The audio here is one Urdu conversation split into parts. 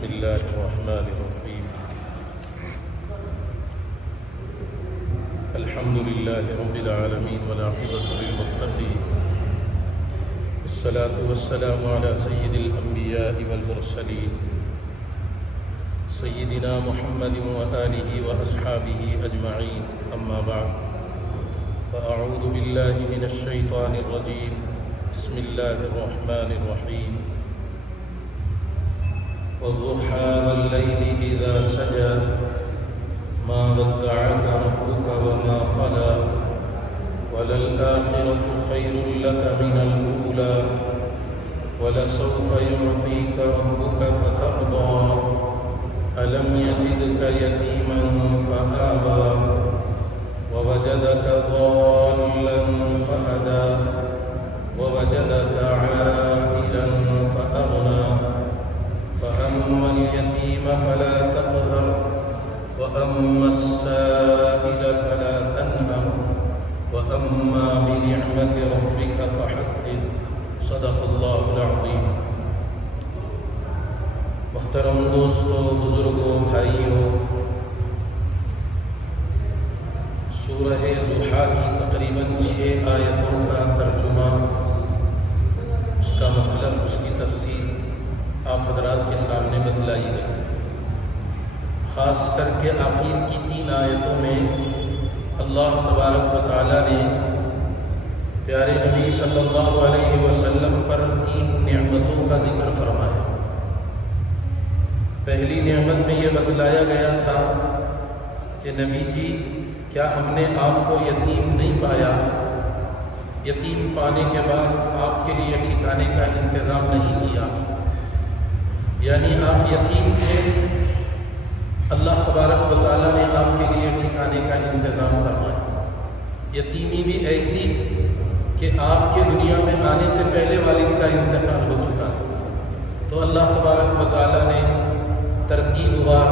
بسم الله الرحمن الرحيم. الحمد لله رب العالمين والعاقبة للمتقين، الصلاة والسلام على سيد الأنبياء والمرسلين سيدنا محمد وآله وأصحابه أجمعين. أما بعد، فأعوذ بالله من الشيطان الرجيم. بسم الله الرحمن الرحيم. والضحى والليل إذا سجى ما ودعك ربك وما قلى وللآخرة خير لك من الأولى ولسوف يعطيك ربك فترضى ألم يجدك يتيما فآوى ووجدك ضالا فهدى ووجدك عائلا فأغنى فأما اليتيم فلا تقهر وأما السائل فلا تنهر وأما بنعمة ربك فحدث. صدق اللہ العظیم. محترم دوستوں، بزرگوں، بھائیوں، سورہ ضحیٰ کی تقریباً 6 آیتوں کا ترجمہ، اس کا مطلب، اس کی تفسیر آپ حضرات کے سامنے بتلائی گئی. خاص کر کے آخر کی 3 آیتوں میں اللہ تبارک و تعالیٰ نے پیارے نبی صلی اللہ علیہ وسلم پر 3 نعمتوں کا ذکر فرمایا. پہلی نعمت میں یہ بتلایا گیا تھا کہ نبی جی، کیا ہم نے آپ کو یتیم نہیں پایا؟ یتیم پانے کے بعد آپ کے لیے ٹھکانے کا انتظام نہیں کیا، یعنی آپ یتیم تھے، اللہ تبارک و تعالیٰ نے آپ کے لیے ٹھکانے کا انتظام فرمایا. یتیمی بھی ایسی کہ آپ کے دنیا میں آنے سے پہلے والد کا انتقال ہو چکا تھا، تو اللہ تبارک و تعالیٰ نے ترتیب وار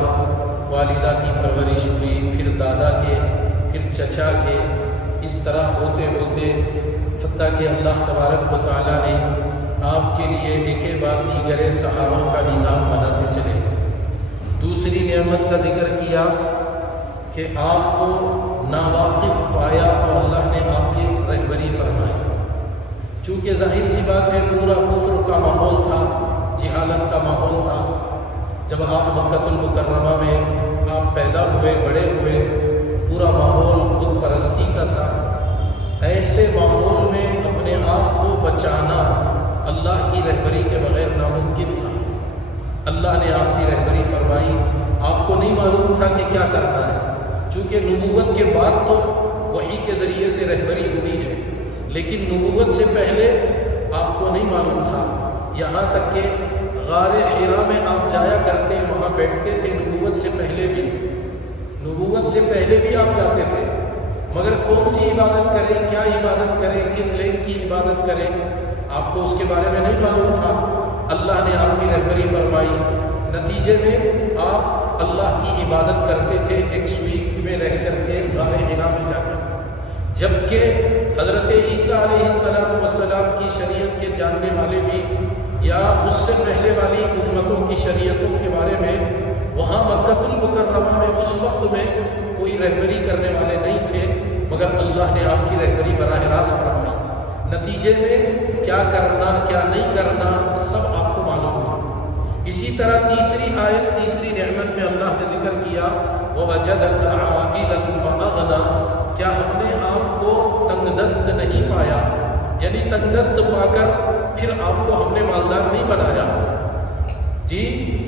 والدہ کی پرورش ہوئی، پھر دادا کے، پھر چچا کے، اس طرح ہوتے ہوتے حتیٰ کہ اللہ تبارک و تعالیٰ نے آپ کے لیے ایک بعد دیگر سہاروں کا نظام بناتے چلے. دوسری نعمت کا ذکر کیا کہ آپ کو ناواقف پایا تو اللہ نے آپ کی رہبری فرمائی. چونکہ ظاہر سی بات ہے، پورا کفر کا ماحول تھا، جہالت کا ماحول تھا. جب آپ مکہ المکرمہ میں آپ پیدا ہوئے، بڑے ہوئے، پورا ماحول بت پرستی کا تھا. ایسے ماحول میں اپنے آپ کو بچانا اللہ کی رہبری کے بغیر ناممکن تھا. اللہ نے آپ کی رہبری فرمائی. آپ کو نہیں معلوم تھا کہ کیا کرنا ہے، چونکہ نبوت کے بعد تو وحی کے ذریعے سے رہبری ہوئی ہے، لیکن نبوت سے پہلے آپ کو نہیں معلوم تھا. یہاں تک کہ غار حرا میں آپ جایا کرتے، وہاں بیٹھتے تھے. نبوت سے پہلے بھی آپ جاتے تھے، مگر کون سی عبادت کریں، کیا عبادت کریں، کس لین کی عبادت کریں، آپ کو اس کے بارے میں نہیں معلوم تھا. اللہ نے آپ کی رہبری فرمائی. نتیجے میں آپ اللہ کی عبادت کرتے تھے ایک سوئی میں رہ کر کے غار حرا میں جا کر. جبکہ حضرت عیسیٰ علیہ السلام کی شریعت کے جاننے والے بھی، یا اس سے پہلے والی امتوں کی شریعتوں کے بارے میں وہاں مکہ المکرمہ میں اس وقت میں کوئی رہبری کرنے والے نہیں تھے، مگر اللہ نے آپ کی رہبری براہ راست فرمائی. نتیجے میں کیا کرنا، کیا نہیں کرنا، سب آپ کو معلوم تھا. اسی طرح تیسری آیت، تیسری نعمت میں اللہ نے ذکر کیا وَوَجَدَكَ عَائِلًا فَأَغْنَى. کیا ہم نے آپ کو تنگ دست نہیں پایا؟ یعنی تنگ دست پا کر پھر آپ کو ہم نے مالدار نہیں بنایا. جی،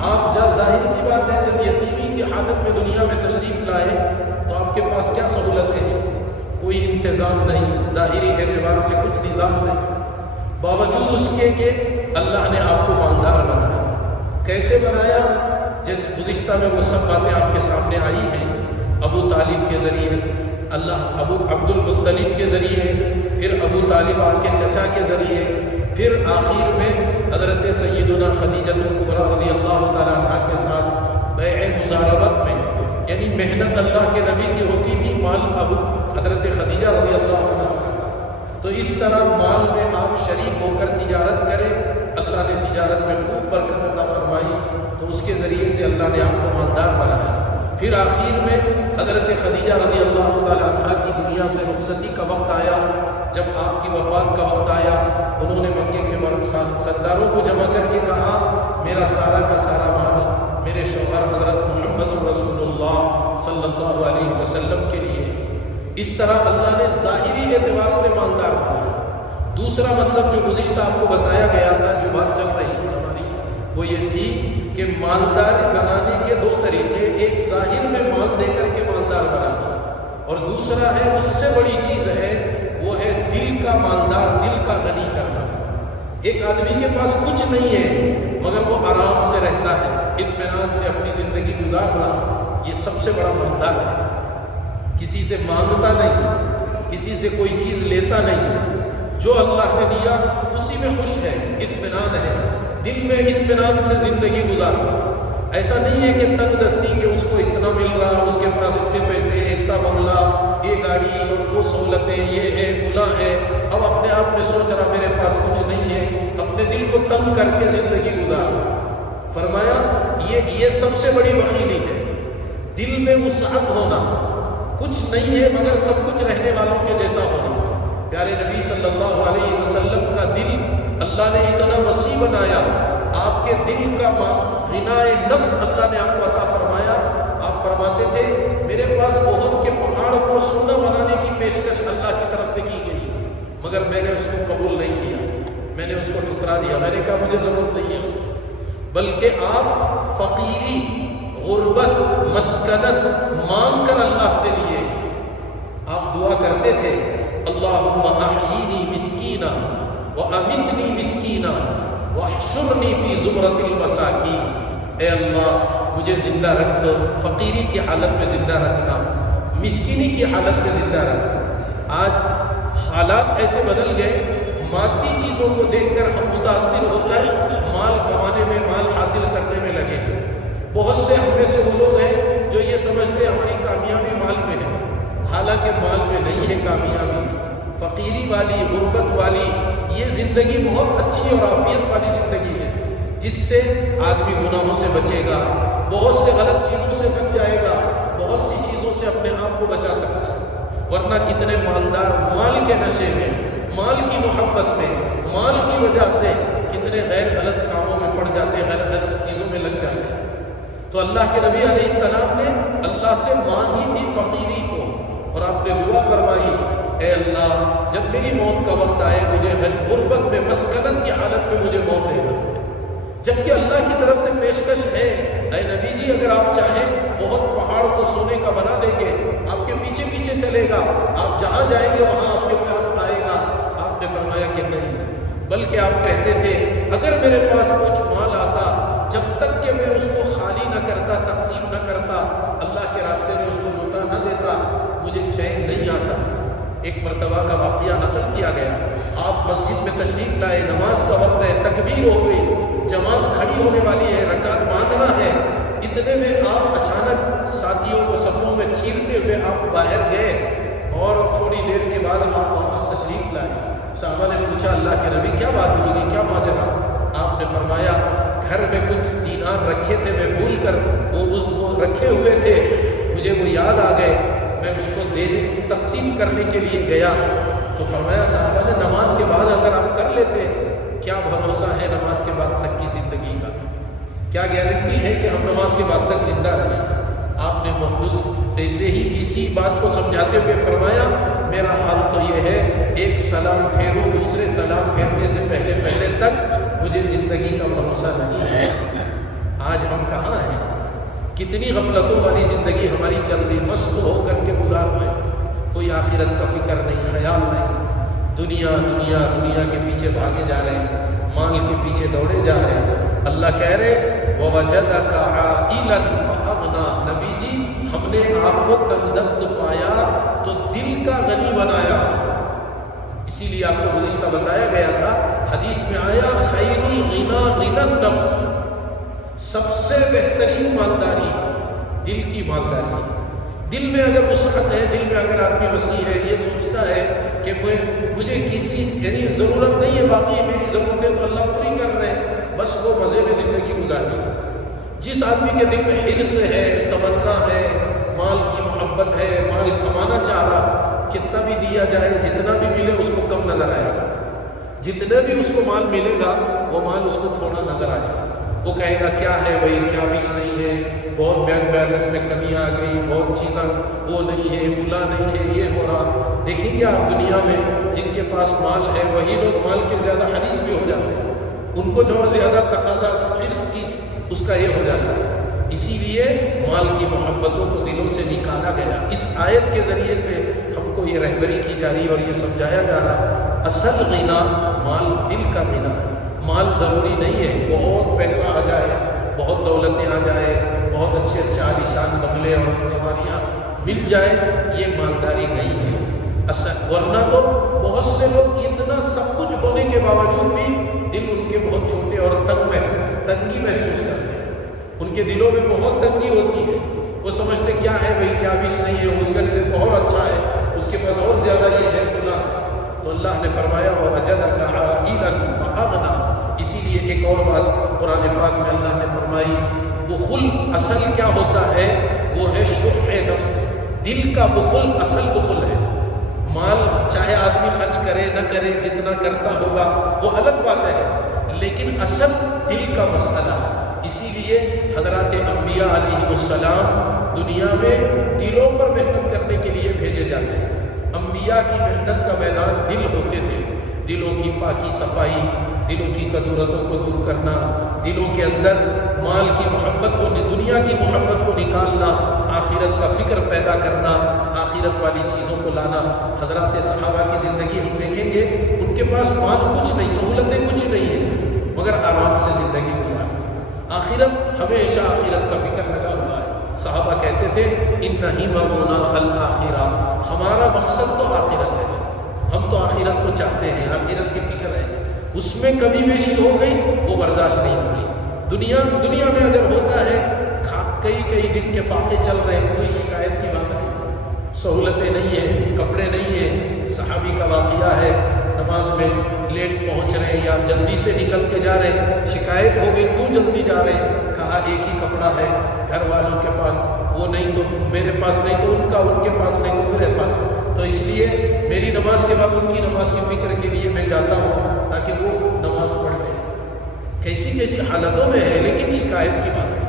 آپ ظاہر سی بات ہے، جب یتیمی کی حالت میں دنیا میں تشریف لائے تو آپ کے پاس کیا سہولتیں ہیں؟ کوئی انتظام نہیں، ظاہری اعتبار سے کچھ نظام نہیں. باوجود اس کے کہ اللہ نے آپ کو مالدار بنایا. کیسے بنایا؟ جیسے گزشتہ میں وہ سب باتیں آپ کے سامنے آئی ہیں. ابو طالب کے ذریعے، ابو عبد المطلب کے ذریعے، پھر ابو طالب آپ کے چچا کے ذریعے، پھر آخر میں حضرت سیدنا خدیجہ الکبریٰ رضی اللہ تعالیٰ عنہ کے ساتھ بیع مزاربت میں، یعنی محنت اللہ کے نبی کی ہوتی تھی، مال ابو حضرت خدیجہ رضی اللہ عنہ کا تھا. تو اس طرح مال میں آپ شریک ہو کر تجارت کریں. اللہ نے تجارت میں خوب برکت عطا فرمائی، تو اس کے ذریعے سے اللہ نے آپ کو مالدار بنایا۔ پھر آخر میں حضرت خدیجہ رضی اللہ تعالیٰ عنہ کی دنیا سے رخصتی کا وقت آیا، جب آپ کی وفات کا وقت آیا، انہوں نے مکے کے سرداروں کو جمع کر کے کہا میرا سارا کا سارا مال میرے شوہر حضرت محمد رسول اللہ صلی اللہ علیہ وسلم کے لیے۔ اس طرح اللہ نے ظاہری اعتبار سے مالدار بنایا۔ دوسرا مطلب جو گزشتہ آپ کو بتایا گیا تھا، جو بات چل رہی تھی ہماری، وہ یہ تھی کہ مالدار بنانے کے دو طریقے، ایک ظاہر میں مال دے کر کے مالدار بنانا، اور دوسرا ہے اس سے بڑی چیز ہے وہ ہے دل کا مالدار، دل کا غنی کرنا۔ ایک آدمی کے پاس کچھ نہیں ہے مگر وہ آرام سے رہتا ہے، اطمینان سے اپنی زندگی گزارنا، یہ سب سے بڑا مالدار ہے۔ کسی سے مانگتا نہیں، کسی سے کوئی چیز لیتا نہیں، جو اللہ نے دیا اسی میں خوش ہے، اطمینان ہے، دل میں اطمینان سے زندگی گزارنا۔ ایسا نہیں ہے کہ تنگ دستی کہ اس کو اتنا مل رہا، اس کے پاس اتنے پیسے، اتنا بنگلہ، یہ گاڑی اور وہ سہولتیں، یہ ہے فلاں ہے، اب اپنے آپ میں سوچ رہا میرے پاس کچھ نہیں ہے، اپنے دل کو تنگ کر کے زندگی گزارنا۔ فرمایا یہ سب سے بڑی بخیلی ہے، دل میں وسعت ہونا، کچھ نہیں ہے مگر سب کچھ رہنے والوں کے جیسا ہونا۔ پیارے نبی صلی اللہ علیہ وسلم کا دل اللہ نے اتنا وسیع بنایا، آپ کے دل کا غنائے نفس اللہ نے آپ کو عطا فرمایا۔ آپ فرماتے تھے میرے پاس احد کے پہاڑ کو سونا بنانے کی پیشکش اللہ کی طرف سے کی گئی، مگر میں نے اس کو قبول نہیں کیا، میں نے اس کو ٹھکرا دیا، میں نے کہا مجھے ضرورت نہیں ہے اس کی۔ بلکہ آپ فقیری، غربت، مسکنت مانگ کر اللہ سے لیے۔ آپ دعا کرتے تھے اللہم احیینی مسکینا وامتنی مسکینا واحشرنی فی زمرۃ المساکین۔ اے اللہ مجھے زندہ رکھ دو، فقیری کی حالت میں زندہ رکھنا، مسکینی کی حالت میں زندہ رکھنا۔ آج حالات ایسے بدل گئے، مادی چیزوں کو دیکھ کر ہم متاثر ہو کر مال کمانے میں، مال حاصل کرنے میں لگے ہیں۔ بہت سے ہم میں سے وہ لوگ ہیں جو یہ سمجھتے ہماری کامیابی مال میں ہے، حالانکہ مال میں نہیں ہے کامیابی۔ فقیری والی، غربت والی یہ زندگی بہت اچھی اور عافیت والی زندگی ہے، جس سے آدمی گناہوں سے بچے گا، بہت سے غلط چیزوں سے بچ جائے گا، بہت سی چیزوں سے اپنے آپ کو بچا سکتا ہے۔ ورنہ کتنے مالدار مال کے نشے میں، مال کی محبت میں، مال کی وجہ سے کتنے غیر غلط کاموں میں پڑ جاتے ہیں، غیر غلط چیزوں میں لگ جاتے ہیں۔ تو اللہ کے نبی علیہ السلام نے اللہ سے مانگی تھی فقیری کو، اور آپ نے دعا فرمائی اے اللہ جب میری موت کا وقت آئے مجھے غربت میں، مسکنت کی حالت میں مجھے موت دینا۔ جبکہ اللہ کی طرف سے پیشکش ہے، اے نبی جی اگر آپ چاہیں بہت پہاڑ کو سونے کا بنا دیں گے، آپ کے پیچھے پیچھے چلے گا، آپ جہاں جائیں گے وہاں آپ کے پاس آئے گا۔ آپ نے فرمایا کہ نہیں، بلکہ آپ کہتے تھے اگر میرے پاس کچھ مال آتا، جب تک کہ میں اس کو خالی نہ کرتا، تقسیم نہ کرتا، اللہ کے راستے میں اس کو لوٹا نہ دیتا، مجھے چین نہیں آتا۔ ایک مرتبہ کا واقعہ نقل کیا گیا، آپ مسجد میں تشریف لائے، نماز کا وقت ہے، تکبیر ہو گئی، جماعت کھڑی ہونے والی ہے، رکعت باندھنا ہے، اتنے میں آپ اچانک ساتھیوں کو صفوں میں چیرتے ہوئے آپ باہر گئے، اور تھوڑی دیر کے بعد آپ واپس تشریف لائے۔ صحابہ نے پوچھا اللہ کے نبی کیا بات ہوگی، کیا ماجرا؟ آپ نے فرمایا گھر میں کچھ دینار رکھے تھے، میں بھول کر وہ رکھے ہوئے تھے، مجھے وہ یاد آ گئے، میں اس کو دینے تقسیم کرنے کے لیے گیا۔ تو فرمایا صحابہ نے نماز کے بعد اگر آپ کر لیتے، کیا بھروسہ ہے نماز کے بعد تک کی زندگی کا، کیا گارنٹی ہے کہ ہم نماز کے بعد تک زندہ رہیں؟ آپ نے محبوس ایسے ہی اسی بات کو سمجھاتے ہوئے فرمایا میرا حال تو یہ ہے ایک سلام پھیروں، دوسرے سلام پھیرنے سے پہلے تک مجھے زندگی کا بھروسہ نہیں ہے۔ آج ہم کہاں ہیں؟ کتنی غفلتوں والی زندگی ہماری چل رہی، مست ہو کر کے گزار رہے ہیں، کوئی آخرت کا فکر نہیں، خیال نہیں، دنیا دنیا دنیا کے پیچھے بھاگے جا رہے ہیں، مال کے پیچھے دوڑے جا رہے ہیں۔ اللہ کہہ رہے وَوَجَدَكَ عَائِلًا فَأَغْنَىٰ، نبی جی ہم نے آپ کو تنگ دست پایا تو دل کا غنی بنایا۔ اسی لیے آپ کو گزشتہ بتایا گیا تھا، حدیث میں آیا خیر الغنا غنى النفس، سب سے بہترین مالداری دل کی مالداری۔ دل میں اگر وسعت ہے، دل میں اگر آدمی وسیع ہے، یہ سوچتا ہے کہ مجھے کسی یعنی ضرورت نہیں ہے، باقی میری ضرورتیں تو اللہ پوری کر رہے ہیں، بس وہ مزے میں زندگی گزاری۔ جس آدمی کے دل میں حرص ہے، تمنا ہے، مال کی محبت ہے، مال کمانا چاہ رہا، کتنا بھی دیا جائے، جتنا بھی ملے اس کو کم نظر آئے گا، جتنے بھی اس کو مال ملے گا وہ مال اس کو تھوڑا نظر آئے گا، وہ کہے گا کیا ہے بھائی، کیا بیچ نہیں ہے، بہت بینک بیلنس میں کمی آ گئی، بہت چیزیں وہ نہیں ہے، فلاں نہیں ہے، یہ ہو رہا۔ دیکھیں گے آپ دنیا میں جن کے پاس مال ہے وہی لوگ مال کے زیادہ حریص بھی ہو جاتے ہیں، ان کو جو اور زیادہ تقاضا حرص کی اس کا یہ ہو جاتا ہے۔ اسی لیے مال کی محبتوں کو دلوں سے نکالا گیا۔ اس آیت کے ذریعے سے ہم کو یہ رہبری کی جا رہی ہے اور یہ سمجھایا جا رہا، اصل غنا مال دل کا غنا ہے۔ مال ضروری نہیں ہے بہت پیسہ آ جائے، بہت دولتیں آ جائے، بہت اچھے اچھے عالیشان بنگلے اور سواریاں مل جائے، یہ مالداری نہیں ہے اصل۔ ورنہ تو بہت سے لوگ اتنا سب کچھ ہونے کے باوجود بھی دل ان کے بہت چھوٹے اور تنگی محسوس کرتے ہیں، ان کے دلوں میں بہت تنگی ہوتی ہے، وہ سمجھتے کیا ہے بھائی، کیا بیچ نہیں ہے، اس کا دل تو اور اچھا ہے، اس کے پاس اور زیادہ یہ ہے فلاں۔ تو اللہ نے فرمایا وَوَجَدَكَ عَائِلًا فَأَغْنَىٰ۔ اسی لیے ایک اور بات قرآن پاک میں اللہ نے فرمائی، بخل اصل کیا ہوتا ہے، وہ ہے شح نفس، دل کا بخل اصل بخل ہے۔ مال چاہے آدمی خرچ کرے نہ کرے، جتنا کرتا ہوگا وہ الگ بات ہے، لیکن اصل دل کا مسئلہ ہے۔ اسی لیے حضرات انبیاء علیہ السلام دنیا میں دلوں پر محنت کرنے کے لیے بھیجے جاتے ہیں۔ انبیاء کی محنت کا میدان دل ہوتے تھے، دلوں کی پاکی صفائی، دلوں کی کدورتوں کو دور کرنا، دلوں کے اندر مال کی محبت کو، دنیا کی محبت کو نکالنا، آخرت کا فکر پیدا کرنا، آخرت والی چیزوں کو لانا۔ حضرات صحابہ کی زندگی ہم دیکھیں گے، ان کے پاس مال کچھ نہیں، سہولتیں کچھ نہیں ہیں، مگر آرام سے زندگی گزارا۔ آخرت، ہمیشہ آخرت کا فکر لگا ہوا ہے۔ صحابہ کہتے تھے اِنَّ ہِمَمُنَا الْآخِرَةُ، ہمارا مقصد تو آخرت ہے، ہم تو آخرت کو چاہتے ہیں، آخرت کی فکر ہے، اس میں کمی بیشی ہو گئی وہ برداشت نہیں ہو رہی۔ دنیا میں اگر ہوتا ہے، کئی دن کے فاقے چل رہے ہیں، کوئی شکایت کی بات نہیں، سہولتیں نہیں ہیں، کپڑے نہیں ہیں۔ صحابی کا واقعہ ہے، نماز میں لیٹ پہنچ رہے ہیں یا جلدی سے نکل کے جا رہے ہیں، شکایت ہو گئی کیوں جلدی جا رہے ہیں، کہا ایک ہی کپڑا ہے، گھر والوں کے پاس وہ نہیں تو میرے پاس نہیں تو ان کا، ان کے پاس نہیں تو میرے پاس، تو اس لیے میری نماز کے بعد ان کی نماز کی فکر کے لیے میں جاتا ہوں تاکہ وہ نماز پڑھ لیں۔ کیسی حالتوں میں ہے، لیکن شکایت کی بات نہیں۔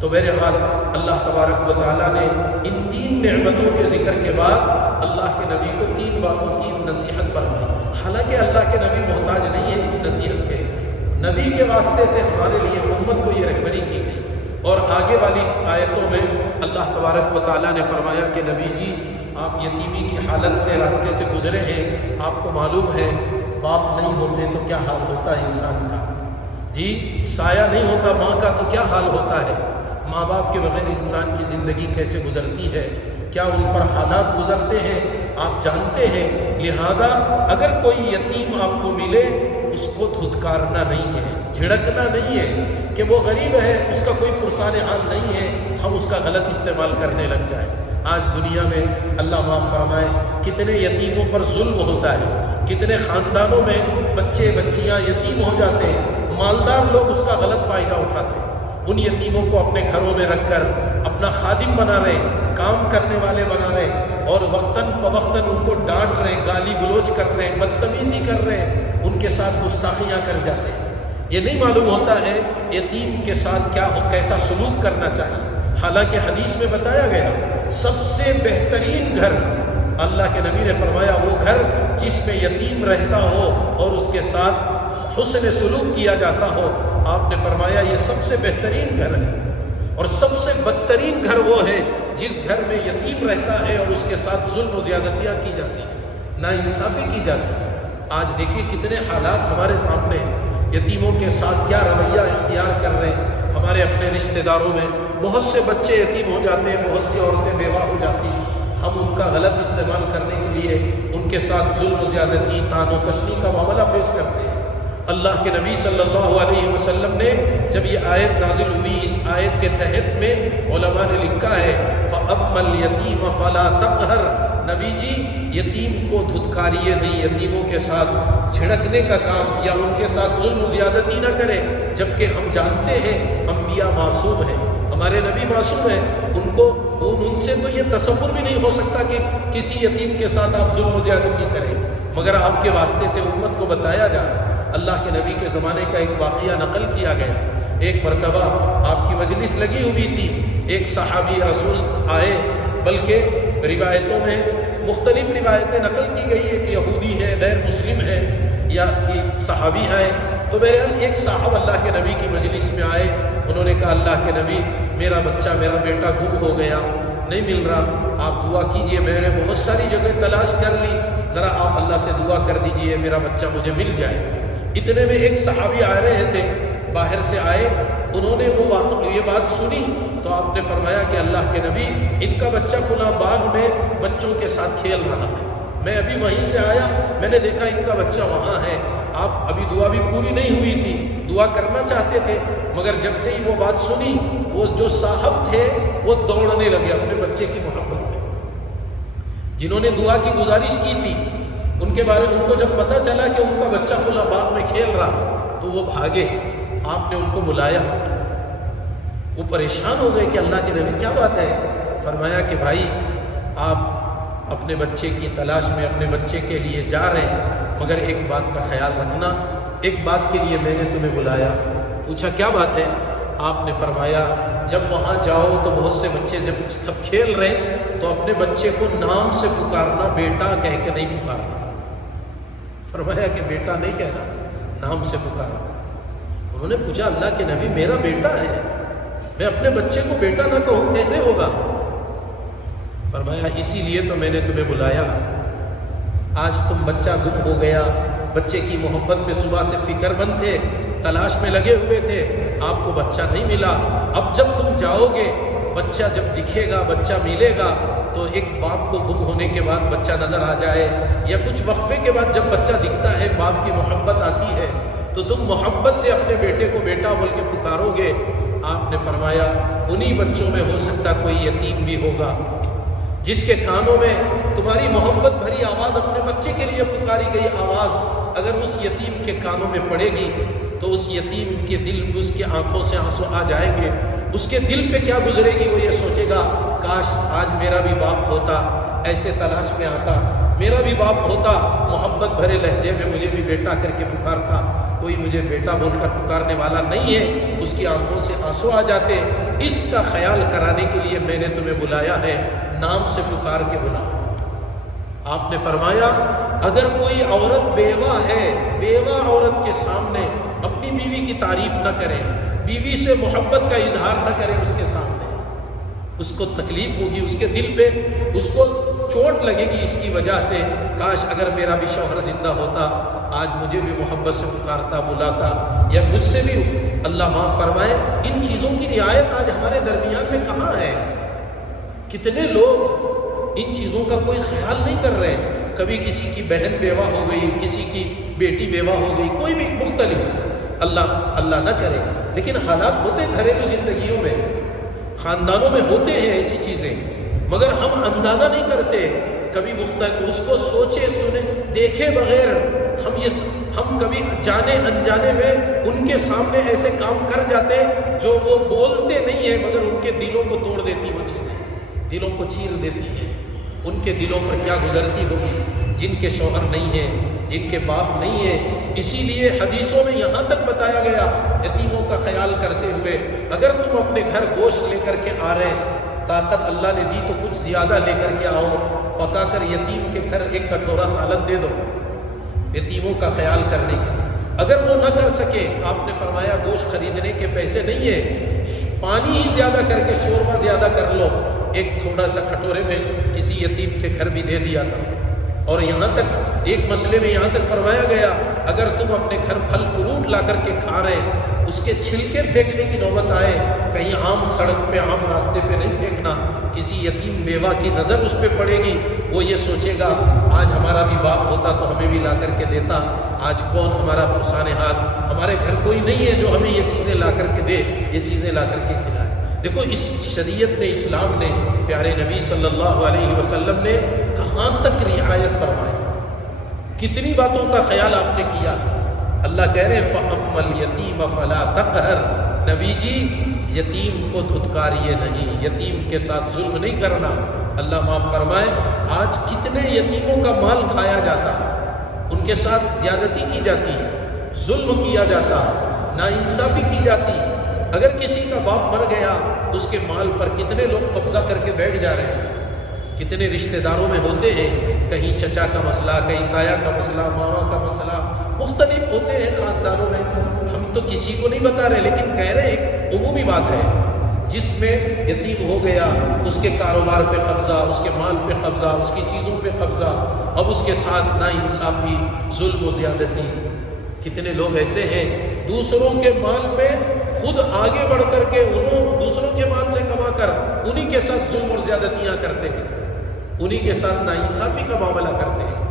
تو بہرحال اللہ تبارک و تعالیٰ نے ان 3 نعمتوں کے ذکر کے بعد اللہ کے نبی کو 3 باتوں کی نصیحت فرمائی۔ حالانکہ اللہ کے نبی محتاج نہیں ہے اس نصیحت کے، نبی کے واسطے سے ہمارے لیے امت کو یہ رہبری کی گئی۔ اور آگے والی آیتوں میں اللہ تبارک و تعالیٰ نے فرمایا کہ نبی جی، آپ یتیمی کی حالت سے راستے سے گزرے ہیں، آپ کو معلوم ہے باپ نہیں ہوتے تو کیا حال ہوتا ہے انسان کا، جی سایہ نہیں ہوتا ماں کا تو کیا حال ہوتا ہے، ماں باپ کے بغیر انسان کی زندگی کیسے گزرتی ہے، کیا ان پر حالات گزرتے ہیں آپ جانتے ہیں۔ لہذا اگر کوئی یتیم آپ کو ملے، اس کو دھتکارنا نہیں ہے، جھڑکنا نہیں ہے کہ وہ غریب ہے، اس کا کوئی پرسان حال نہیں ہے، ہم اس کا غلط استعمال کرنے لگ جائیں۔ آج دنیا میں اللہ معاف فرمائے کتنے یتیموں پر ظلم ہوتا ہے، کتنے خاندانوں میں بچے بچیاں یتیم ہو جاتے ہیں، مالدار لوگ اس کا غلط فائدہ اٹھاتے ہیں، ان یتیموں کو اپنے گھروں میں رکھ کر اپنا خادم بنا رہے ہیں، کام کرنے والے بنا رہے ہیں، اور وقتاً فوقتاً ان کو ڈانٹ رہے ہیں، گالی گلوچ کر رہے ہیں، بدتمیزی کر رہے ہیں، ان کے ساتھ گستاخیاں کر جاتے ہیں۔ یہ نہیں معلوم ہوتا ہے یتیم کے ساتھ کیسا سلوک کرنا چاہیے۔ حالانکہ حدیث میں بتایا گیا سب سے بہترین گھر، اللہ کے نبی نے فرمایا وہ گھر جس میں یتیم رہتا ہو اور اس کے ساتھ حسن سلوک کیا جاتا ہو، آپ نے فرمایا یہ سب سے بہترین گھر ہے۔ اور سب سے بدترین گھر وہ ہے جس گھر میں یتیم رہتا ہے اور اس کے ساتھ ظلم و زیادتیاں کی جاتی ہیں، ناانصافی کی جاتی ہے۔ آج دیکھیے کتنے حالات ہمارے سامنے، یتیموں کے ساتھ کیا رویہ اختیار کر رہے ہیں۔ ہمارے اپنے رشتہ داروں میں بہت سے بچے یتیم ہو جاتے ہیں، بہت سی عورتیں بیوہ ہو جاتی ہیں، ہم ان کا غلط استعمال کرنے کے لیے ان کے ساتھ ظلم و زیادتی، طعن و تشنیع کا معاملہ پیش کرتے ہیں۔ اللہ کے نبی صلی اللہ علیہ وسلم نے جب یہ آیت نازل ہوئی، اس آیت کے تحت میں علماء نے لکھا ہے فَأَمَّا الْيَتِيمَ فَلَا تَقْهَرْ، نبی جی یتیم کو دھتکاریے نہیں، یتیموں کے ساتھ جھڑکنے کا کام یا ان کے ساتھ ظلم و زیادتی نہ کرے، جبکہ ہم جانتے ہیں انبیاء معصوم ہیں، ہمارے نبی معصوم ہیں، ان سے تو یہ تصور بھی نہیں ہو سکتا کہ کسی یتیم کے ساتھ آپ ظلم و زیادتی کریں، مگر آپ کے واسطے سے امت کو بتایا جائے۔ اللہ کے نبی کے زمانے کا ایک واقعہ نقل کیا گیا۔ ایک مرتبہ آپ کی مجلس لگی ہوئی تھی، ایک صحابی رسول آئے، بلکہ روایتوں میں مختلف روایتیں نقل کی گئی ہے کہ یہودی ہے، غیر مسلم ہے یا صحابی ہیں۔ تو بہرحال ایک صاحب اللہ کے نبی کی مجلس میں آئے، انہوں نے کہا اللہ کے نبی میرا بچہ، میرا بیٹا گم ہو گیا، نہیں مل رہا، آپ دعا کیجئے، میں نے بہت ساری جگہ تلاش کر لی، ذرا آپ اللہ سے دعا کر دیجئے میرا بچہ مجھے مل جائے۔ اتنے میں ایک صحابی آ رہے تھے، باہر سے آئے، انہوں نے یہ بات سنی تو آپ نے فرمایا کہ اللہ کے نبی ان کا بچہ فلاں باغ میں بچوں کے ساتھ کھیل رہا ہے، میں ابھی وہیں سے آیا، میں نے دیکھا ان کا بچہ وہاں ہے، آپ ابھی دعا بھی پوری نہیں ہوئی تھی، دعا کرنا چاہتے تھے، مگر جب سے ہی وہ بات سنی، وہ جو صاحب تھے وہ دوڑنے لگے اپنے بچے کی محبت میں، جنہوں نے دعا کی گزارش کی تھی، ان کے بارے میں ان کو جب پتہ چلا کہ ان کا بچہ فلاں باغ میں کھیل رہا تو وہ بھاگے، آپ نے ان کو بلایا، وہ پریشان ہو گئے کہ اللہ کے نبی کیا بات ہے؟ فرمایا کہ بھائی آپ اپنے بچے کی تلاش میں اپنے بچے کے لیے جا رہے ہیں، مگر ایک بات کا خیال رکھنا، ایک بات کے لیے میں نے تمہیں بلایا۔ پوچھا کیا بات ہے؟ آپ نے فرمایا جب وہاں جاؤ تو بہت سے بچے جب سب کھیل رہے تو اپنے بچے کو نام سے پکارنا، بیٹا کہہ کے نہیں پکارنا۔ فرمایا کہ بیٹا نہیں کہنا، نام سے پکارنا۔ انہوں نے پوچھا اللہ کے نبی میرا بیٹا ہے، میں اپنے بچے کو بیٹا نہ کہوں کیسے ہوگا؟ فرمایا اسی لیے تو میں نے تمہیں بلایا، آج تم بچہ گم ہو گیا، بچے کی محبت میں صبح سے فکر مند تھے، تلاش میں لگے ہوئے تھے، آپ کو بچہ نہیں ملا، اب جب تم جاؤ گے بچہ جب دکھے گا، بچہ ملے گا تو ایک باپ کو گم ہونے کے بعد بچہ نظر آ جائے یا کچھ وقفے کے بعد جب بچہ دکھتا ہے باپ کی محبت آتی ہے تو تم محبت سے اپنے بیٹے کو بیٹا بول کے پکارو گے۔ آپ نے فرمایا انہی بچوں میں ہو سکتا کوئی یتیم بھی ہوگا جس کے کانوں میں تمہاری محبت بھری آواز، اپنے بچے کے لیے پکاری گئی آواز اگر اس یتیم کے کانوں میں پڑے گی تو اس یتیم کے دل میں، اس کی آنکھوں سے آنسو آ جائیں گے، اس کے دل پہ کیا گزرے گی، وہ یہ سوچے گا کاش آج میرا بھی باپ ہوتا، ایسے تلاش میں آتا، میرا بھی باپ ہوتا، محبت بھرے لہجے میں مجھے بھی بیٹا کر کے پکارتا، کوئی مجھے بیٹا بول کر پکارنے والا نہیں ہے، اس کی آنکھوں سے آنسو آ جاتے۔ اس کا خیال کرانے کے لیے میں نے تمہیں بلایا ہے، نام سے پکار کے بلا۔ آپ نے فرمایا اگر کوئی عورت بیوہ ہے، بیوہ عورت کے سامنے اپنی بیوی کی تعریف نہ کرے، بیوی سے محبت کا اظہار نہ کرے اس کے سامنے، اس کو تکلیف ہوگی، اس کے دل پہ اس کو چوٹ لگے گی اس کی وجہ سے، کاش اگر میرا بھی شوہر زندہ ہوتا آج مجھے بھی محبت سے پکارتا، بلاتا، یا مجھ سے بھی اللہ معاف فرمائے۔ ان چیزوں کی رعایت آج ہمارے درمیان میں کہاں ہے؟ کتنے لوگ ان چیزوں کا کوئی خیال نہیں کر رہے۔ کبھی کسی کی بہن بیوہ ہو گئی، کسی کی بیٹی بیوہ ہو گئی، کوئی بھی مختلف، اللہ نہ کرے، لیکن حالات ہوتے گھریلو زندگیوں میں، خاندانوں میں ہوتے ہیں ایسی چیزیں، مگر ہم اندازہ نہیں کرتے، کبھی مختلف اس کو سوچے سنے دیکھے بغیر ہم کبھی جانے انجانے میں ان کے سامنے ایسے کام کر جاتے جو وہ بولتے نہیں ہیں مگر ان کے دلوں کو توڑ دیتی، وہ چیزیں دلوں کو چیر دیتی ہیں۔ ان کے دلوں پر کیا گزرتی ہوگی جن کے شوہر نہیں ہیں، جن کے باپ نہیں ہیں۔ اسی لیے حدیثوں میں یہاں تک بتایا گیا یتیموں کا خیال کرتے ہوئے، اگر تم اپنے گھر گوشت لے کر کے آ رہے، طاقت اللہ نے دی تو کچھ زیادہ لے کر کے آؤ، پکا کر یتیم کے گھر ایک کٹورا سالن دے دو یتیموں کا خیال کرنے کے لیے۔ اگر وہ نہ کر سکے، آپ نے فرمایا گوشت خریدنے کے پیسے نہیں ہے، پانی ہی زیادہ کر کے شوربہ زیادہ کر لو، ایک تھوڑا سا کٹورے میں کسی یتیم کے گھر بھی دے دیا تھا۔ اور یہاں تک ایک مسئلے میں یہاں تک فرمایا گیا اگر تم اپنے گھر پھل فروٹ لا کر کے کھا رہے، اس کے چھلکے پھینکنے کی نوبت آئے، کہیں عام سڑک پہ عام راستے پہ نہیں پھینکنا، کسی یتیم بیوہ کی نظر اس پہ پڑے گی، وہ یہ سوچے گا آج ہمارا بھی باپ ہوتا تو ہمیں بھی لا کر کے دیتا، آج کون ہمارا پرسان حال، ہمارے گھر کوئی نہیں ہے جو ہمیں یہ چیزیں لا کر کے دے، یہ چیزیں لا کر کے کھلائے۔ دیکھو اس شریعت نے، اسلام نے، پیارے نبی صلی اللہ علیہ وسلم نے کہاں تک رعایت فرمائی، کتنی باتوں کا خیال آپ نے کیا۔ اللہ کہہ رہے فَأَمَّا الْيَتِيمَ فَلَا تَقْهَرْ، نبی جی یتیم کو دھتکاریے نہیں، یتیم کے ساتھ ظلم نہیں کرنا۔ اللہ معاف فرمائے، آج کتنے یتیموں کا مال کھایا جاتا، ان کے ساتھ زیادتی کی جاتی، ظلم کیا جاتا، ناانصافی کی جاتی۔ اگر کسی کا باپ مر گیا، اس کے مال پر کتنے لوگ قبضہ کر کے بیٹھ جا رہے ہیں۔ کتنے رشتہ داروں میں ہوتے ہیں، کہیں چچا کا مسئلہ، کہیں تایا کا مسئلہ، ماما کا مسئلہ، مختلف ہوتے ہیں خاندانوں میں۔ ہم تو کسی کو نہیں بتا رہے، لیکن کہہ رہے ایک عمومی بات ہے، جس میں یتیم ہو گیا، اس کے کاروبار پہ قبضہ، اس کے مال پہ قبضہ، اس کی چیزوں پہ قبضہ، اب اس کے ساتھ ناانصافی، ظلم و زیادتی۔ کتنے لوگ ایسے ہیں دوسروں کے مال پہ خود آگے بڑھ کر کے دوسروں کے مال سے کما کر انہی کے ساتھ ظلم اور زیادتیاں کرتے ہیں، انہی کے ساتھ ناانصافی کا معاملہ کرتے ہیں۔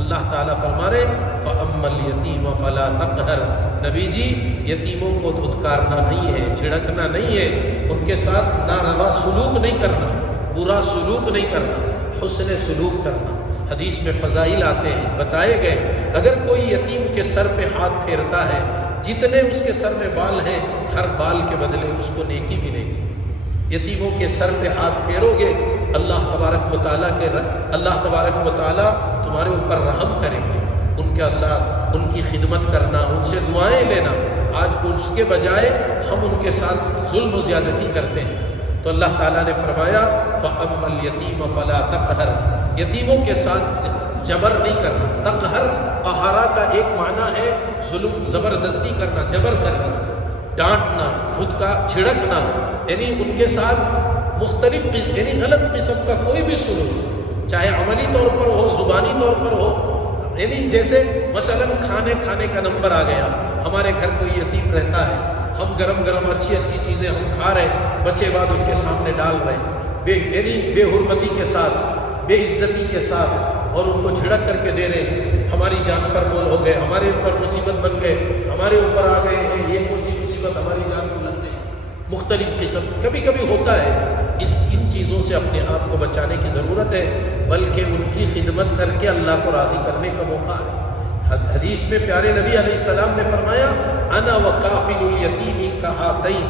اللہ تعالیٰ فرما رہے فَأَمَّا الْيَتِيمَ فَلَا تَقْهَرْ، نبی جی یتیموں کو دھتکارنا نہیں ہے، جھڑکنا نہیں ہے، ان کے ساتھ ناروا سلوک نہیں کرنا، برا سلوک نہیں کرنا، حسن سلوک کرنا۔ حدیث میں فضائل آتے ہیں، بتائے گئے اگر کوئی یتیم کے سر پہ ہاتھ پھیرتا ہے، جتنے اس کے سر میں بال ہیں، ہر بال کے بدلے اس کو نیکی ملے گی۔ یتیموں کے سر پہ ہاتھ پھیرو گے، اللہ تبارک و تعالیٰ تمہارے اوپر رحم کریں گے۔ ان کے ساتھ ان کی خدمت کرنا، ان سے دعائیں لینا، آج اس کے بجائے ہم ان کے ساتھ ظلم و زیادتی کرتے ہیں۔ تو اللہ تعالیٰ نے فرمایا فَأَمَّا الْيَتِيمَ فَلَا تَقْهَرْ، یتیموں کے ساتھ جبر نہیں کرنا۔ تقہر، قہرہ کا ایک معنی ہے ظلم، زبردستی کرنا، جبر کرنا، ڈانٹنا، چھڑکنا، یعنی ان کے ساتھ مختلف یعنی غلط قسم کا کوئی بھی سلوک، چاہے عملی طور پر ہو، زبانی طور پر ہو، یعنی جیسے مثلاً کھانے کا نمبر آ گیا، ہمارے گھر کوئی یتیم رہتا ہے، ہم گرم گرم اچھی چیزیں ہم کھا رہے ہیں، بچے بعد ان کے سامنے ڈال رہے ہیں، یعنی بے حرمتی کے ساتھ، بے عزتی کے ساتھ، اور ان کو جھڑک کر کے دے رہے ہیں، ہماری جان پر مول ہو گئے، ہمارے اوپر مصیبت بن گئے، ہمارے اوپر آ گئے ہیں، یہ کون سی مصیبت ہماری جان کو لگ گئی۔ مختلف قسم کبھی کبھی ہوتا ہے، ان چیزوں سے اپنے آپ کو بچانے کی ضرورت ہے، بلکہ ان کی خدمت کر کے اللہ کو راضی کرنے کا موقع ہے۔ حدیث میں پیارے نبی علیہ السلام نے فرمایا انا وکافل الیتیم کہاتین،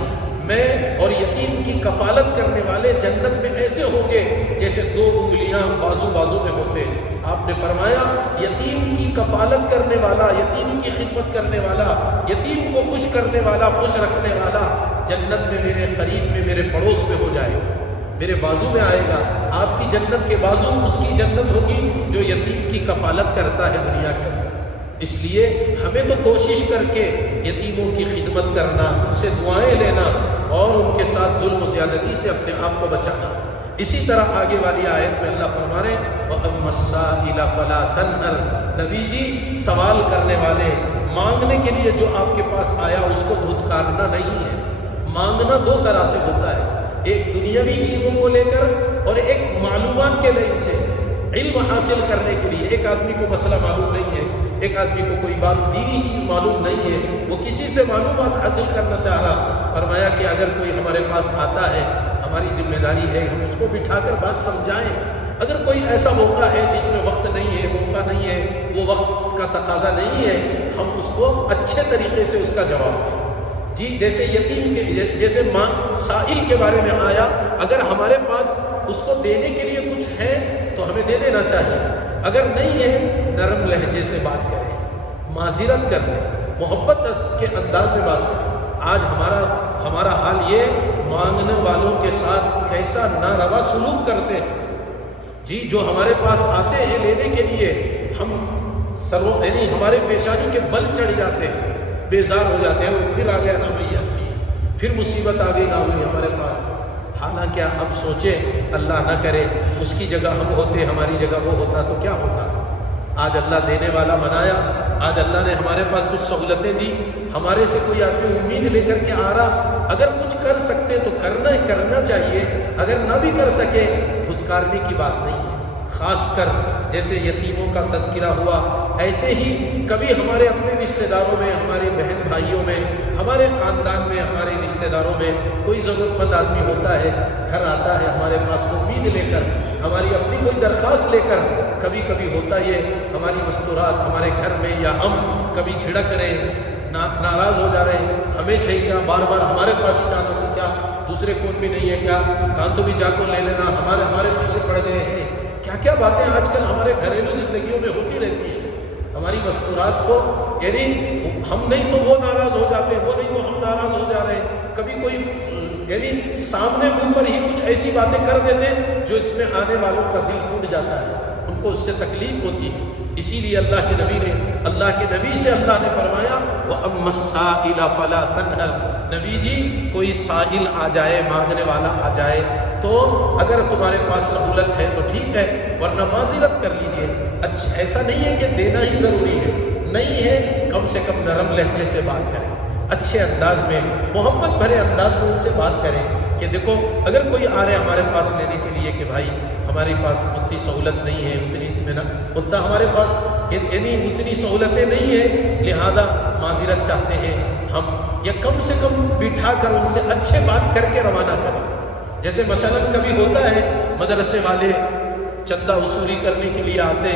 میں اور یتیم کی کفالت کرنے والے جنت میں ایسے ہوں گے جیسے دو انگلیاں بازو میں ہوتے ہیں۔ آپ نے فرمایا یتیم کی کفالت کرنے والا، یتیم کی خدمت کرنے والا، یتیم کو خوش کرنے والا، خوش رکھنے والا جنت میں میرے قریب میں، میرے پڑوس میں ہو جائے گا، میرے بازو میں آئے گا۔ آپ کی جنت کے بازو اس کی جنت ہوگی جو یتیم کی کفالت کرتا ہے دنیا کے اندر۔ اس لیے ہمیں تو کوشش کر کے یتیموں کی خدمت کرنا، ان سے دعائیں لینا اور ان کے ساتھ ظلم و زیادتی سے اپنے آپ کو بچانا۔ اسی طرح آگے والی آیت میں اللہ فرما رہے وَأَمَّا السَّائِلَ فَلَا تَنْهَرْ، نبی جی سوال کرنے والے، مانگنے کے لیے جو آپ کے پاس آیا اس کو دھتکارنا نہیں ہے۔ مانگنا دو طرح سے ہوتا ہے، ایک دنیاوی چیزوں کو لے کر اور ایک معلومات کے لئے سے علم حاصل کرنے کے لیے۔ ایک آدمی کو مسئلہ معلوم نہیں ہے، ایک آدمی کو کوئی بات دینی چیز معلوم نہیں ہے، وہ کسی سے معلومات حاصل کرنا چاہ رہا، فرمایا کہ اگر کوئی ہمارے پاس آتا ہے، ہماری ذمہ داری ہے ہم اس کو بٹھا کر بات سمجھائیں۔ اگر کوئی ایسا موقع ہے جس میں وقت نہیں ہے، موقع نہیں ہے، وہ وقت کا تقاضا نہیں ہے، ہم اس کو اچھے طریقے سے اس کا جواب دیں۔ جی جیسے یتیم کے، جیسے سائل کے بارے میں آیا، اگر ہمارے پاس اس کو دینے کے لیے کچھ ہے تو ہمیں دے دینا چاہیے، اگر نہیں ہے نرم لہجے سے بات کریں، معذرت کر لیں، محبت کے انداز میں بات کریں۔ آج ہمارا حال یہ مانگنے والوں کے ساتھ کیسا ناروا سلوک کرتے ہیں۔ جی جو ہمارے پاس آتے ہیں لینے کے لیے، ہم یعنی ہمارے پیشانی کے بل چڑھ جاتے ہیں، بیزار ہو جاتے ہیں، وہ پھر آ گیا نا بھیا، پھر مصیبت آ گئی نہ ہوئی ہمارے پاس۔ حالانکہ ہم سوچیں اللہ نہ کرے اس کی جگہ ہم ہوتے، ہماری جگہ وہ ہوتا تو کیا ہوتا۔ آج اللہ دینے والا بنایا، آج اللہ نے ہمارے پاس کچھ سہولتیں دی، ہمارے سے کوئی آدمی امید لے کر کے آ رہا، اگر کچھ کر سکتے تو کرنا چاہیے، اگر نہ بھی کر سکے دھتکارنے کی بات نہیں ہے، خاص کر جیسے یتیموں کا تذکرہ ہوا، ایسے ہی کبھی ہمارے اپنے رشتہ داروں میں، ہمارے بہن بھائیوں میں، ہمارے خاندان میں، ہمارے رشتہ داروں میں کوئی ضرورت مند آدمی ہوتا ہے، گھر آتا ہے ہمارے پاس امید لے کر، ہماری اپنی کوئی درخواست لے کر، کبھی کبھی ہوتا یہ ہماری مستورات ہمارے گھر میں یا ہم کبھی جھڑک رہے ہیں، ناراض ہو جا رہے ہیں، ہمیں چاہیے کیا بار بار ہمارے پاس ہی جانا سے کیا دوسرے کون بھی نہیں ہے کیا، کہاں تو بھی جا کو لے لینا، ہمارے پیچھے پڑ گئے ہیں، کیا کیا باتیں آج کل ہمارے گھریلو زندگیوں میں ہوتی رہتی ہیں۔ ہماری مستورات کو یعنی ہم نہیں تو وہ ناراض ہو جاتے ہیں، وہ نہیں تو ہم ناراض ہو جا رہے ہیں، کبھی کوئی یعنی سامنے منہ پر ہی کچھ ایسی باتیں کر دیتے ہیں جو اس میں آنے والوں کا دل ٹوٹ جاتا ہے، ان کو اس سے تکلیف ہوتی ہے۔ اسی لیے اللہ کے نبی سے اللہ نے فرمایا وَأَمَّا السَّائِلَ فَلَا تَنْهَرْ، نبی جی کوئی سائل آ جائے، مانگنے والا آ جائے تو اگر تمہارے پاس سہولت ہے تو ٹھیک ہے، ورنہ معذرت کر لیجئے۔ اچھا ایسا نہیں ہے کہ دینا ہی ضروری ہے، نہیں ہے، کم سے کم نرم لہجے سے بات کریں، اچھے انداز میں، محبت بھرے انداز میں ان سے بات کریں کہ دیکھو اگر کوئی آ رہے ہمارے پاس لینے کے لیے کہ بھائی ہمارے پاس اتنی سہولت نہیں ہے، اتنا ہمارے پاس یعنی اتنی سہولتیں نہیں ہیں، لہذا معذرت چاہتے ہیں ہم، یا کم سے کم بٹھا کر ان سے اچھے بات کر کے روانہ کریں۔ جیسے مثلا کبھی ہوتا ہے مدرسے والے چندہ وصولی کرنے کے لیے آتے،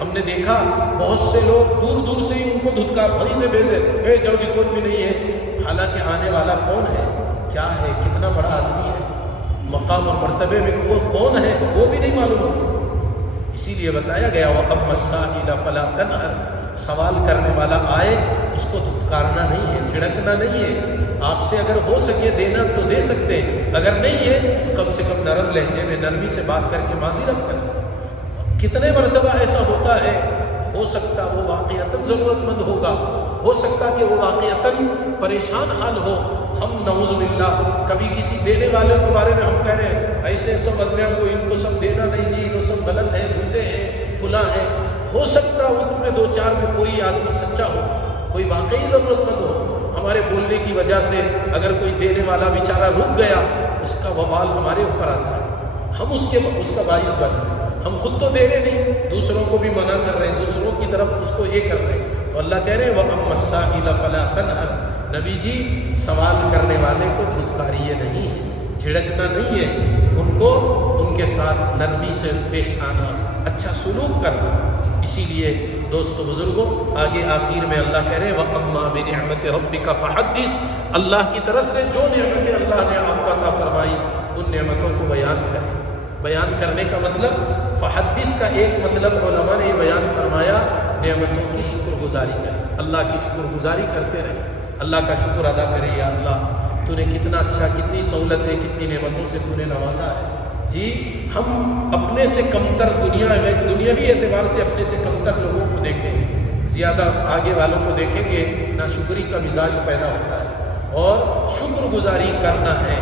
ہم نے دیکھا بہت سے لوگ دور دور سے ہی ان کو دھتکار وہیں سے بھیج دے، جاؤ جی کوئی بھی نہیں ہے، حالانکہ آنے والا کون ہے، کیا ہے، کتنا بڑا آدمی ہے، مقام اور مرتبے میں وہ کون ہے وہ بھی نہیں معلوم ہو۔ اسی لیے بتایا گیا وَأَمَّا السَّائِلَ فَلَا تَنْهَرْ، سوال کرنے والا آئے اس کو دھتکارنا نہیں ہے، جھڑکنا نہیں ہے، آپ سے اگر ہو سکے دینا تو دے سکتے، اگر نہیں ہے تو کم سے کم نرم لہجے میں نرمی سے بات کر کے معذرت کرنا۔ کتنے مرتبہ ایسا ہوتا ہے، ہو سکتا وہ واقعتاً ضرورت مند ہوگا، ہو سکتا کہ وہ واقعتاً پریشان حال ہو، ہم نعوذ باللہ کبھی کسی دینے والے کے بارے میں ہم کہہ رہے ہیں ایسے سب بندیاں کو ان کو سب دینا نہیں جی، انہوں سب غلط ہیں، جھوٹے ہیں، فلاں ہیں، ہو سکتا ان میں دو چار میں کوئی آدمی سچا ہو، کوئی واقعی ضرورت مند ہو، ہمارے بولنے کی وجہ سے اگر کوئی دینے والا بیچارہ رک گیا اس کا وبال ہمارے اوپر آتا ہے، ہم اس کا باعث بن گئے، ہم خود تو دے رہے نہیں، دوسروں کو بھی منع کر رہے ہیں، دوسروں کی طرف اس کو یہ کر رہے ہیں، تو اللہ کہہ رہے ہیں وَأَمَّا السَّائِلَ فَلَا تَنْهَرْ، نبی جی سوال کرنے والے کو دھتکاریے نہیں ہے، جھڑکنا نہیں ہے، ان کو ان کے ساتھ نرمی سے پیش آنا، اچھا سلوک کرنا۔ اسی لیے دوستو بزرگوں آگے آخر میں اللہ کہہ رہے ہیں وَأَمَّا بِنِعْمَةِ رَبِّكَ فَحَدِّثْ، اللہ کی طرف سے جو نعمتیں اللہ نے آپ کو عطا فرمائی ان نعمتوں کو بیان کریں۔ بیان کرنے کا مطلب فحدث کا ایک مطلب علماء نے یہ بیان فرمایا نعمتوں کی شکر گزاری کریں، اللہ کی شکر گزاری کرتے رہیں، اللہ کا شکر ادا کرے، یا اللہ تو نے کتنا اچھا، کتنی سہولتیں، کتنی نعمتوں سے تو نے نوازا ہے۔ جی ہم اپنے سے کمتر دنیاوی اعتبار سے اپنے سے کمتر لوگوں کو دیکھیں گے، زیادہ آگے والوں کو دیکھیں گے، ناشکری کا مزاج پیدا ہوتا ہے، اور شکر گزاری کرنا ہے۔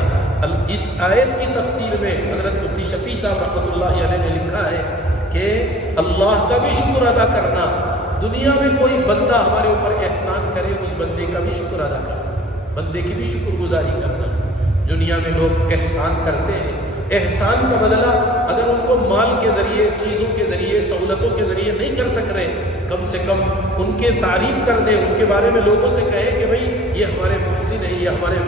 اس آیت کی تفسیر میں حضرت مفتی شفیع صاحب رحمۃ اللہ علیہ نے لکھا ہے کہ اللہ کا بھی شکر ادا کرنا، دنیا میں کوئی بندہ ہمارے اوپر احسان کرے اس بندے کا بھی شکر ادا کرنا، بندے کی بھی شکر گزاری کرنا۔ دنیا میں لوگ احسان کرتے ہیں، احسان کا بدلہ اگر ان کو مال کے ذریعے، چیزوں کے ذریعے، سہولتوں کے ذریعے نہیں کر سک رہے، کم سے کم ان کے تعریف کر دیں، ان کے بارے میں لوگوں سے کہیں کہ بھئی یہ ہمارے محسن ہے، یہ ہمارے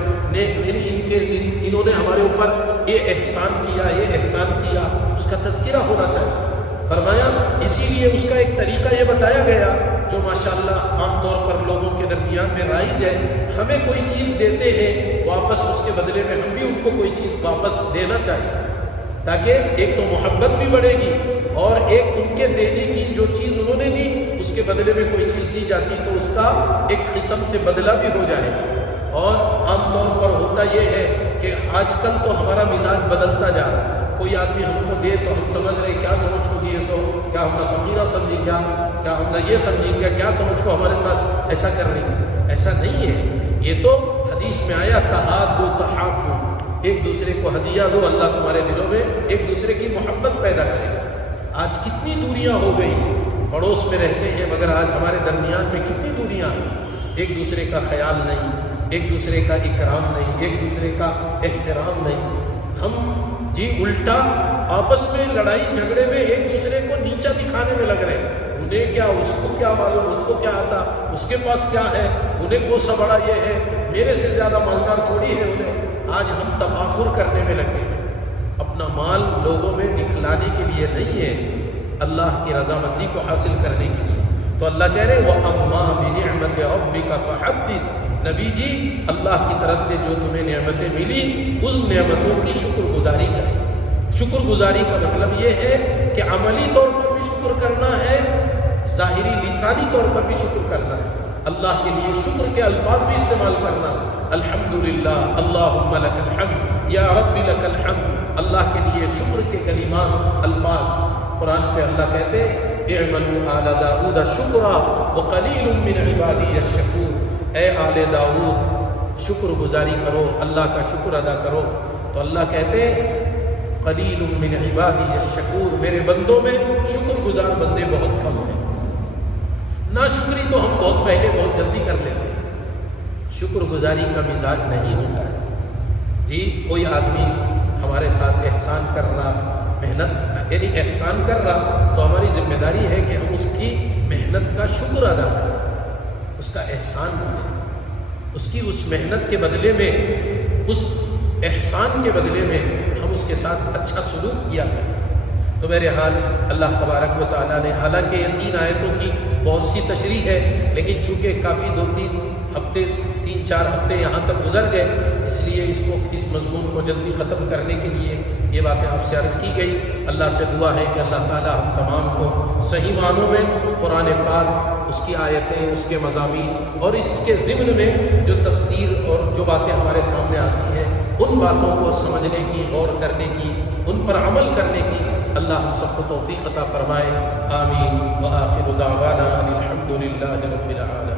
انہوں نے ہمارے اوپر یہ احسان کیا، یہ احسان کیا، اس کا تذکرہ ہونا چاہیے۔ فرمایا اسی لیے اس کا ایک طریقہ یہ بتایا گیا جو ماشاءاللہ عام طور پر لوگوں کے درمیان میں رائج ہے، ہمیں کوئی چیز دیتے ہیں واپس اس کے بدلے میں ہم بھی ان کو کوئی چیز واپس دینا چاہیے، تاکہ ایک تو محبت بھی بڑھے گی اور ایک ان کے دینے کی جو چیز انہوں نے دی اس کے بدلے میں کوئی چیز دی جاتی تو اس کا ایک قسم سے بدلہ بھی ہو جائے گا۔ اور عام طور پر ہوتا یہ ہے کہ آج کل تو ہمارا مزاج بدلتا جا رہا ہے، کوئی آدمی ہم کو دے تو ہم سمجھ رہے کیا سمجھ کو دیے سو، کیا ہم نے فقیرہ سمجھی، کیا ہم نے یہ سمجھی، کیا سمجھ کو ہمارے ساتھ ایسا کر رہی ہے، ایسا نہیں ہے۔ یہ تو حدیث میں آیا تحابو تحابو، ایک دوسرے کو ہدیہ دو، اللہ تمہارے دلوں میں ایک دوسرے کی محبت پیدا کرے۔ آج کتنی دوریاں ہو گئی، پڑوس میں رہتے ہیں مگر آج ہمارے درمیان میں کتنی دوریاں ہیں، ایک دوسرے کا خیال نہیں، ایک دوسرے کا اکرام نہیں، ایک دوسرے کا احترام نہیں۔ ہم جی الٹا آپس میں لڑائی جھگڑے میں ایک دوسرے کو نیچا دکھانے میں لگ رہے ہیں. انہیں کیا، اس کو کیا معلوم، اس کو کیا آتا، اس کے پاس کیا ہے، انہیں کو سا بڑا یہ ہے، میرے سے زیادہ مالدار تھوڑی ہے انہیں. آج ہم تفاخر کرنے میں لگے ہیں. اپنا مال لوگوں میں دکھلانے کے لیے نہیں ہے، اللہ کی رضامندی کو حاصل کرنے کے لیے. تو اللہ کہہ رہے وَأَمَّا بِنِعْمَةِ رَبِّكَ فَحَدِّثْ. نبی جی اللہ کی طرف سے جو تمہیں نعمتیں ملی ان نعمتوں کی شکر گزاری کریں. شکر گزاری کا مطلب یہ ہے کہ عملی طور پر بھی شکر کرنا ہے، ظاہری لسانی طور پر بھی شکر کرنا ہے. اللہ کے لیے شکر کے الفاظ بھی استعمال کرنا. الحمدللہ، اللہم لک الحمد، یا رب لک الحمد. اللہ کے لیے شکر کے کلمات، الفاظ. قرآن پہ اللہ کہتے اعملوا آل داؤد شکرا وقلیل من عبادی الشکور. اے آل داؤد شکر گزاری کرو، اللہ کا شکر ادا کرو. تو اللہ کہتے قلیل من عبادی الشکور، میرے بندوں میں شکر گزار بندے بہت کم ہیں. ناشکری تو ہم بہت پہلے بہت جلدی کر لیتے ہیں، شکر گزاری کا مزاج نہیں ہوتا ہے. جی کوئی آدمی ہمارے ساتھ احسان کر رہا، محنت یعنی احسان کر رہا، تو ہماری ذمہ داری ہے کہ ہم اس کی محنت کا شکر ادا کریں، اس کا احسان مانیں، اس کی اس محنت کے بدلے میں، اس احسان کے بدلے میں ہم اس کے ساتھ اچھا سلوک کیا کریں. تو بہرحال اللہ تبارک و تعالیٰ نے، حالانکہ یہ 3 آیتوں کی بہت سی تشریح ہے، لیکن چونکہ کافی 2-3 ہفتے 3-4 ہفتے یہاں تک گزر گئے، اس لیے اس مضمون کو جلدی ختم کرنے کے لیے یہ باتیں آپ سے عرض کی گئی. اللہ سے دعا ہے کہ اللہ تعالیٰ ہم تمام کو صحیح معنوں میں قرآن پاک، اس کی آیتیں، اس کے مضامین اور اس کے ضمن میں جو تفسیر اور جو باتیں ہمارے سامنے آتی ہیں ان باتوں کو سمجھنے کی، غور کرنے کی، ان پر عمل کرنے کی اللہ ہم سب کو توفیق عطا فرمائے. آمین. وآخر دعوانا ان الحمد للہ رب العالمین.